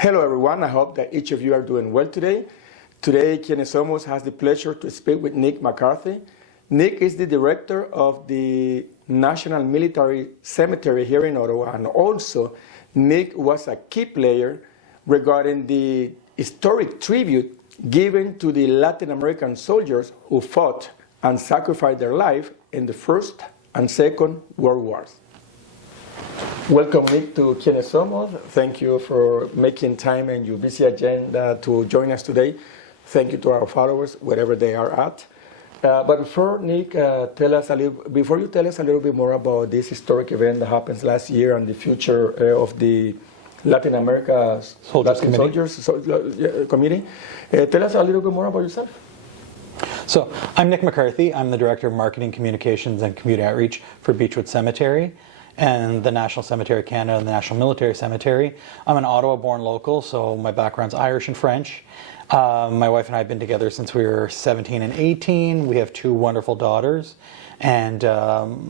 Hello everyone, I hope that each of you are doing well today. Today, Quienes Somos has the pleasure to speak with Nick McCarthy. Nick is the director of the National Military Cemetery here in Ottawa, and also Nick was a key player regarding the historic tribute given to the Latin American soldiers who fought and sacrificed their life in the First and Second World Wars. Welcome, Nick, to Quienes Somos. Thank you for making time in your busy agenda to join us today. Thank you to our followers, wherever they are at. But before, Nick, before you tell us a little bit more about this historic event that happens last year and the future of the Latin America Soldiers Committee, tell us a little bit more about yourself. So I'm Nick McCarthy. I'm the Director of Marketing, Communications, and Community Outreach for Beechwood Cemetery and the National Cemetery of Canada and the National Military Cemetery. I'm an Ottawa-born local, so my background's Irish and French. My wife and I have been together since we were 17 and 18. We have two wonderful daughters, and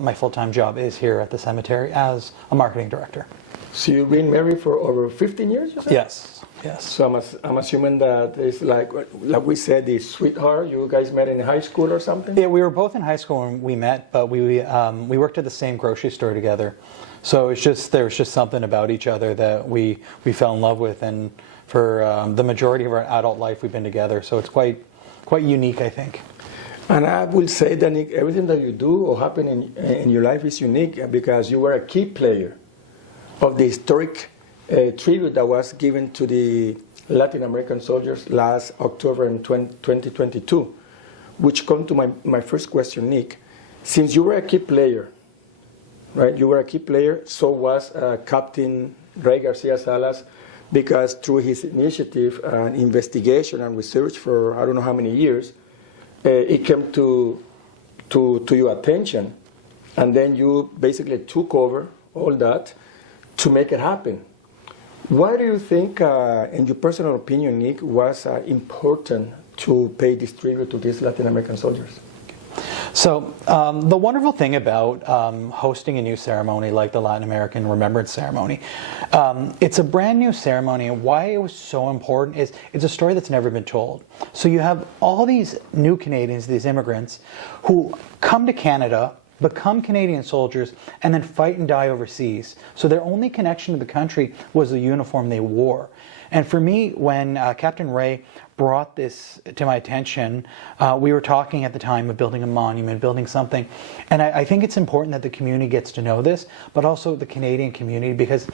my full-time job is here at the cemetery as a marketing director. So you've been married for over 15 years, you said? Yes. Yes. So I'm assuming that it's like we said, the sweetheart. You guys met in high school or something? Yeah, we were both in high school when we met, but we worked at the same grocery store together. So there was just something about each other that we fell in love with, and for the majority of our adult life we've been together. So it's quite unique, I think. And I will say that, Nick, everything that you do or happen in your life is unique because you were a key player of the historic tribute that was given to the Latin American soldiers last October in 2022, which comes to my first question, Nick. Since you were a key player, right? You were a key player, so was Captain Ray Garcia Salas, because through his initiative and investigation and research for I don't know how many years, it came to your attention, and then you basically took over all that to make it happen. Why do you think, in your personal opinion, Nick, was important to pay this tribute to these Latin American soldiers? So the wonderful thing about hosting a new ceremony like the Latin American Remembrance Ceremony, it's a brand new ceremony, and why it was so important is it's a story that's never been told. So you have all these new Canadians, these immigrants, who come to Canada, become Canadian soldiers, and then fight and die overseas. So their only connection to the country was the uniform they wore. And for me, when Captain Ray brought this to my attention, we were talking at the time of building a monument, building something. And I think it's important that the community gets to know this, but also the Canadian community, because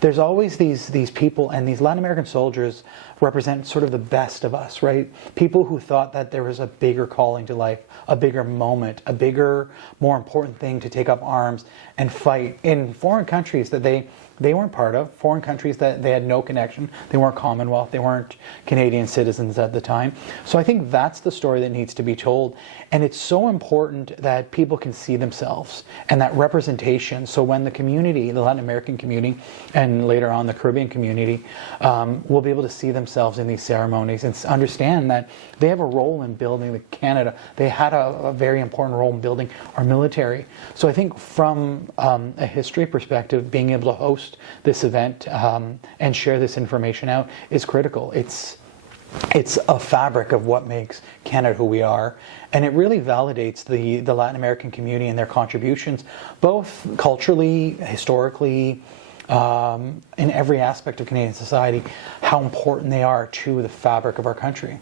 there's always these people, and these Latin American soldiers represent sort of the best of us, right? People who thought that there was a bigger calling to life, a bigger moment, a bigger, more important thing to take up arms and fight in foreign countries that they weren't part of, foreign countries that they had no connection. They weren't Commonwealth, they weren't Canadian citizens at the time. So I think that's the story that needs to be told. And it's so important that people can see themselves and that representation. So when the community, the Latin American community, and later on the Caribbean community, will be able to see themselves in these ceremonies and understand that they have a role in building Canada. They had a very important role in building our military. So I think from a history perspective, being able to host this event and share this information out is critical. It's a fabric of what makes Canada who we are, and it really validates the Latin American community and their contributions, both culturally, historically, in every aspect of Canadian society, how important they are to the fabric of our country.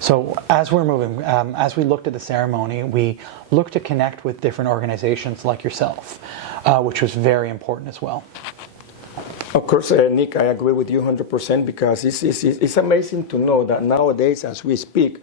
So as we're moving, as we looked at the ceremony, we looked to connect with different organizations like yourself, which was very important as well. Of course, Nick, I agree with you 100% because it's amazing to know that nowadays, as we speak,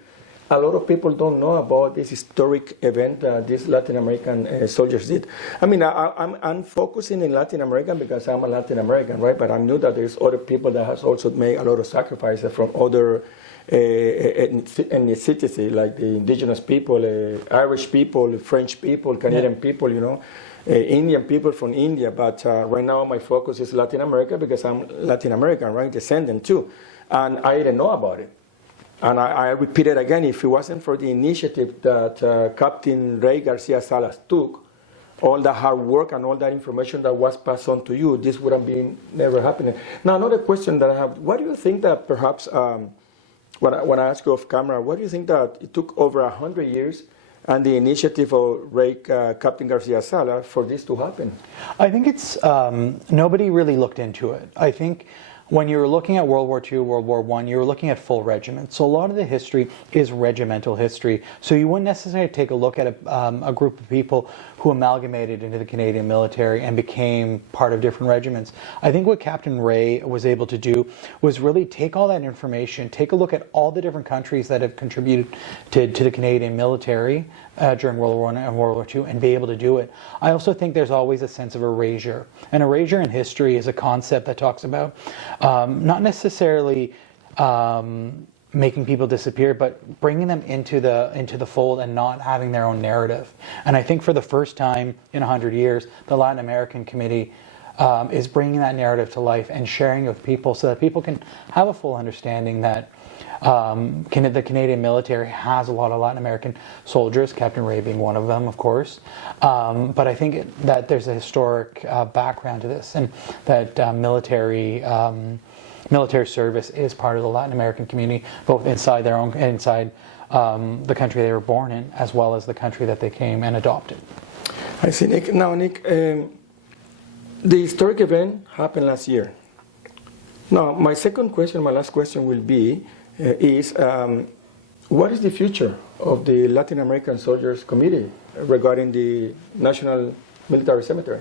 a lot of people don't know about this historic event these Latin American soldiers did. I mean, I'm focusing in Latin American because I'm a Latin American, right? But I knew that there's other people that has also made a lot of sacrifices from other ethnicities, like the indigenous people, Irish people, French people, Canadian people, you know. Indian people from India, but right now my focus is Latin America because I'm Latin American, right, descendant too, and I didn't know about it. And I repeat it again, if it wasn't for the initiative that Captain Ray Garcia Salas took, all the hard work and all that information that was passed on to you, this would have been never happening. Now, another question that I have, what do you think that perhaps, when I ask you off camera, what do you think that it took over 100 years and the initiative of Captain Garcia Sala for this to happen? I think it's, nobody really looked into it. I think when you were looking at World War II, World War I, you were looking at full regiments. So a lot of the history is regimental history. So you wouldn't necessarily take a look at a group of people who amalgamated into the Canadian military and became part of different regiments. I think what Captain Ray was able to do was really take all that information, take a look at all the different countries that have contributed to the Canadian military during World War I and World War II, and be able to do it. I also think there's always a sense of erasure. And erasure in history is a concept that talks about not necessarily making people disappear, but bringing them into the fold and not having their own narrative. And I think for the first time in 100 years, the Latin American Committee is bringing that narrative to life and sharing it with people so that people can have a full understanding that the Canadian military has a lot of Latin American soldiers, Captain Ray being one of them, of course. But I think that there's a historic background to this, and that military service is part of the Latin American community, both inside the country they were born in, as well as the country that they came and adopted. I see, Nick. Now, Nick, the historic event happened last year. Now, my last question will be, what is the future of the Latin American Soldiers Committee regarding the National Military Cemetery?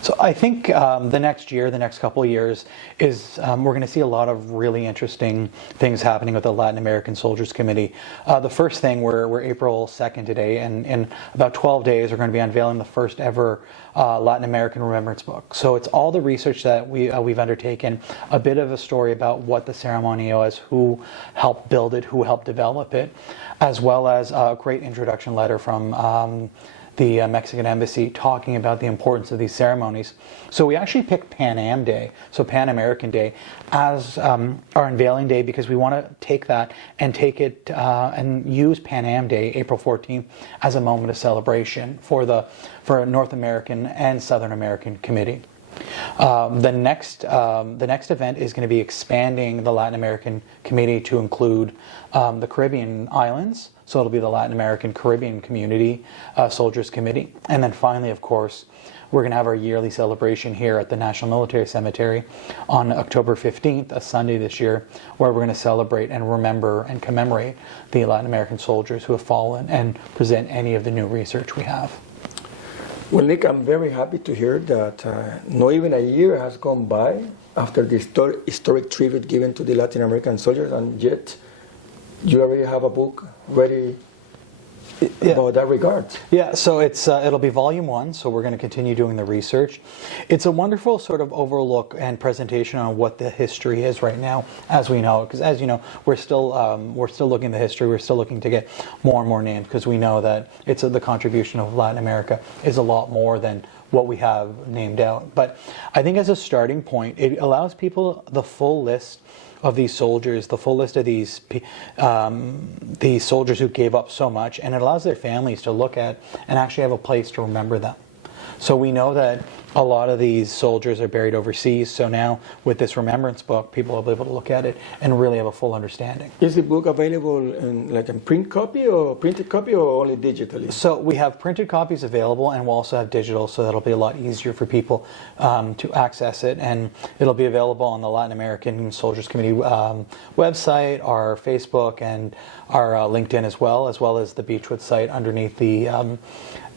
So I think the next couple of years is we're going to see a lot of really interesting things happening with the Latin American Soldiers Committee. The first thing, we're April 2nd today, and in about 12 days we're going to be unveiling the first ever Latin American Remembrance Book. So it's all the research that we've undertaken, a bit of a story about what the ceremony was, who helped build it, who helped develop it, as well as a great introduction letter from the Mexican Embassy talking about the importance of these ceremonies. So we actually picked Pan Am Day, so Pan American Day, as our unveiling day, because we want to take that and and use Pan Am Day, April 14th, as a moment of celebration for North American and Southern American Committee. The next event is going to be expanding the Latin American Committee to include the Caribbean islands. So it'll be the Latin American Caribbean Community Soldiers Committee. And then finally, of course, we're going to have our yearly celebration here at the National Military Cemetery on October 15th, a Sunday this year, where we're going to celebrate and remember and commemorate the Latin American soldiers who have fallen and present any of the new research we have. Well, Nick, I'm very happy to hear that not even a year has gone by after the historic tribute given to the Latin American soldiers, and yet you already have a book ready about that regard. Yeah, so it'll be volume 1, so we're going to continue doing the research. It's a wonderful sort of overlook and presentation on what the history is right now, as we know, because as you know, we're still looking at the history, we're still looking to get more and more names, because we know that the contribution of Latin America is a lot more than what we have named out. But I think as a starting point, it allows people the full list of these soldiers, the full list of these soldiers who gave up so much, and it allows their families to look at and actually have a place to remember them. So we know that a lot of these soldiers are buried overseas, so now with this remembrance book, people will be able to look at it and really have a full understanding. Is the book available in like a printed copy or only digitally? So we have printed copies available, and we'll also have digital, so that'll be a lot easier for people to access it, and it'll be available on the Latin American Soldiers Committee website, our Facebook, and our LinkedIn as well as the Beechwood site underneath the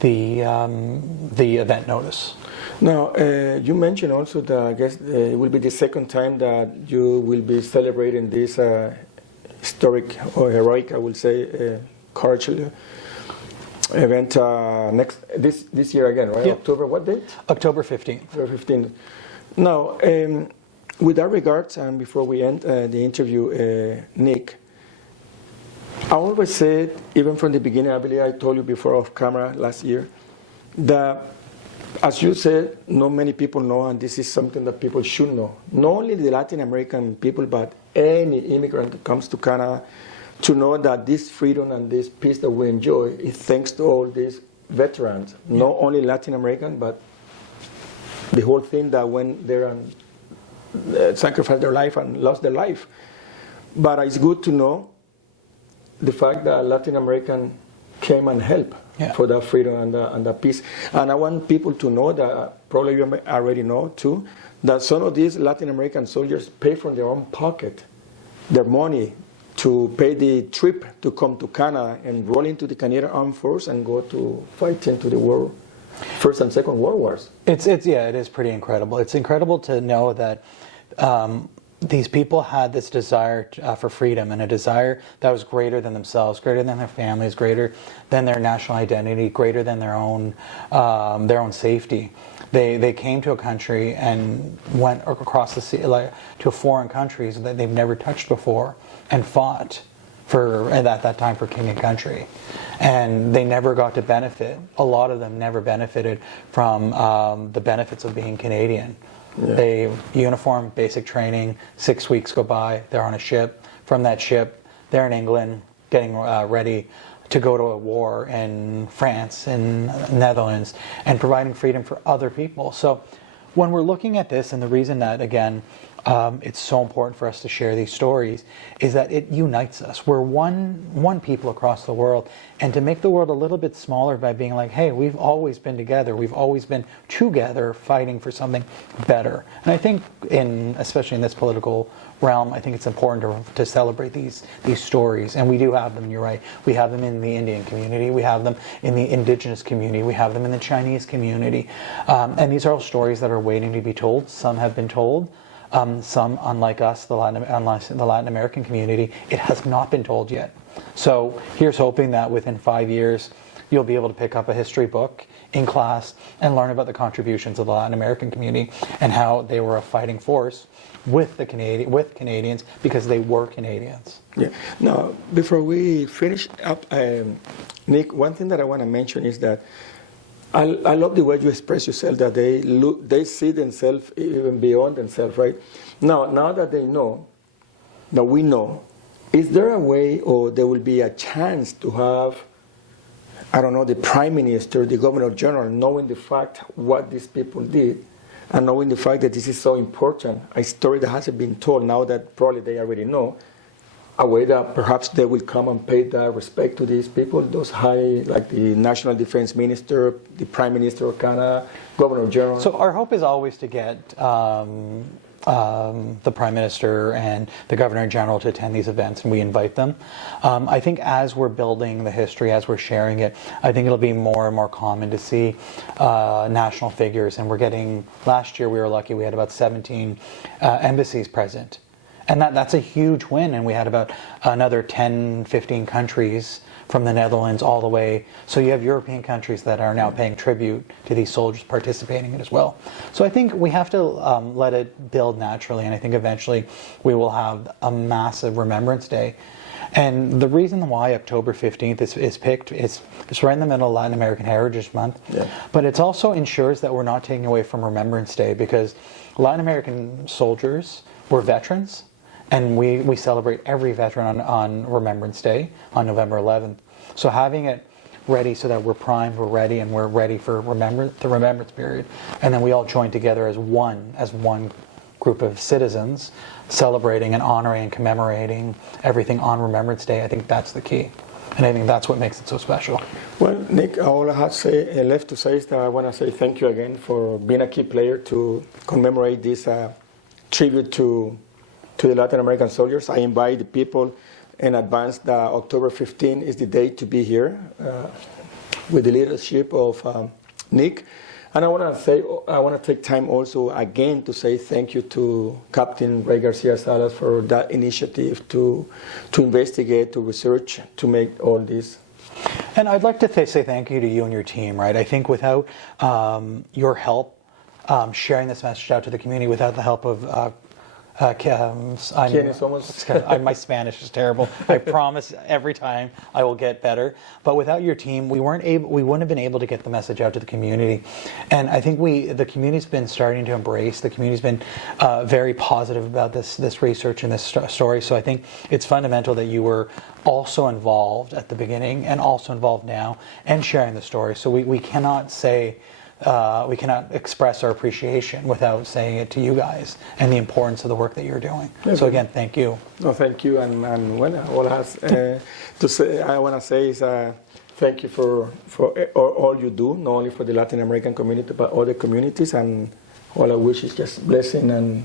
event notice. Now, you mentioned also that I guess it will be the second time that you will be celebrating this historic or heroic, I will say, courage event this year again, right? Yeah. October, what date? October 15th. October 15th. Now, with that regards, and before we end the interview, Nick, I always said, even from the beginning, I believe I told you before off camera last year, that, as you said, not many people know, and this is something that people should know. Not only the Latin American people, but any immigrant that comes to Canada, to know that this freedom and this peace that we enjoy is thanks to all these veterans, not only Latin American, but the whole thing that went there and sacrificed their life and lost their life. But it's good to know the fact that Latin American came and helped for that freedom and that peace. And I want people to know that, probably you already know too, that some of these Latin American soldiers pay from their own pocket their money to pay the trip to come to Canada and roll into the Canadian Armed Force and go to fight into the war, First and Second World Wars. It is pretty incredible. It's incredible to know that these people had this desire for freedom, and a desire that was greater than themselves, greater than their families, greater than their national identity, greater than their own safety. They came to a country and went across the sea, to foreign countries that they've never touched before, and fought at that time for king and country. And they never got to benefit. A lot of them never benefited from the benefits of being Canadian. Yeah. They uniform, basic training, 6 weeks go by, they're on a ship. From that ship, they're in England getting ready to go to a war in France, in Netherlands, and providing freedom for other people. So when we're looking at this, and the reason that, again, it's so important for us to share these stories, is that it unites us. We're one people across the world, and to make the world a little bit smaller by being like, hey, we've always been together, we've always been together fighting for something better. And I think, especially in this political realm, I think it's important to celebrate these stories, and we do have them. You're right. We have them in the Indian community, we have them in the Indigenous community, we have them in the Chinese community, and these are all stories that are waiting to be told. Some have been told. Some, unlike us, the Latin American community, it has not been told yet. So here's hoping that within 5 years, you'll be able to pick up a history book in class and learn about the contributions of the Latin American community and how they were a fighting force with Canadians because they were Canadians. Yeah. Now, before we finish up, Nick, one thing that I want to mention is that I love the way you express yourself, that they see themselves even beyond themselves, right? Now that they know, that we know, is there a way, or there will be a chance to have, I don't know, the Prime Minister, the Governor General, knowing the fact what these people did, and knowing the fact that this is so important, a story that hasn't been told, now that probably they already know, a way that perhaps they will come and pay that respect to these people, those high, like the National Defense Minister, the Prime Minister of Canada, Governor General. So our hope is always to get the Prime Minister and the Governor General to attend these events, and we invite them. I think as we're building the history, as we're sharing it, I think it'll be more and more common to see national figures, and last year we were lucky, we had about 17 embassies present. And that's a huge win, and we had about another 10, 15 countries from the Netherlands all the way. So you have European countries that are now paying tribute to these soldiers participating in it as well. So I think we have to let it build naturally, and I think eventually we will have a massive Remembrance Day. And the reason why October 15th is picked, it's right in the middle of Latin American Heritage Month, but it also ensures that we're not taking away from Remembrance Day, because Latin American soldiers were veterans. And we celebrate every veteran on Remembrance Day on November 11th. So having it ready so that we're primed, we're ready, and we're ready for the remembrance period. And then we all join together as one group of citizens, celebrating and honoring and commemorating everything on Remembrance Day. I think that's the key. And I think that's what makes it so special. Well, Nick, all I have left to say is that I want to say thank you again for being a key player to commemorate this tribute to the Latin American soldiers. I invite the people in advance that October 15 is the day to be here with the leadership of Nick. And I want to take time also again to say thank you to Captain Ray Garcia Salas for that initiative to investigate, to research, to make all this. And I'd like to say thank you to you and your team, right? I think without your help sharing this message out to the community, without the help of Quienes somos. My Spanish is terrible. I promise every time I will get better. But without your team, we wouldn't have been able to get the message out to the community. And I think the community's been starting to embrace. The community's been very positive about this research and this story. So I think it's fundamental that you were also involved at the beginning and also involved now and sharing the story. So we cannot say. We cannot express our appreciation without saying it to you guys and the importance of the work that you're doing. Okay. So again, thank you. No, thank you. And what I want to say is thank you for all you do, not only for the Latin American community, but other communities. And all I wish is just blessing and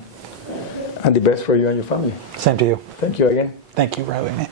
the best for you and your family. Same to you. Thank you again. Thank you for having me.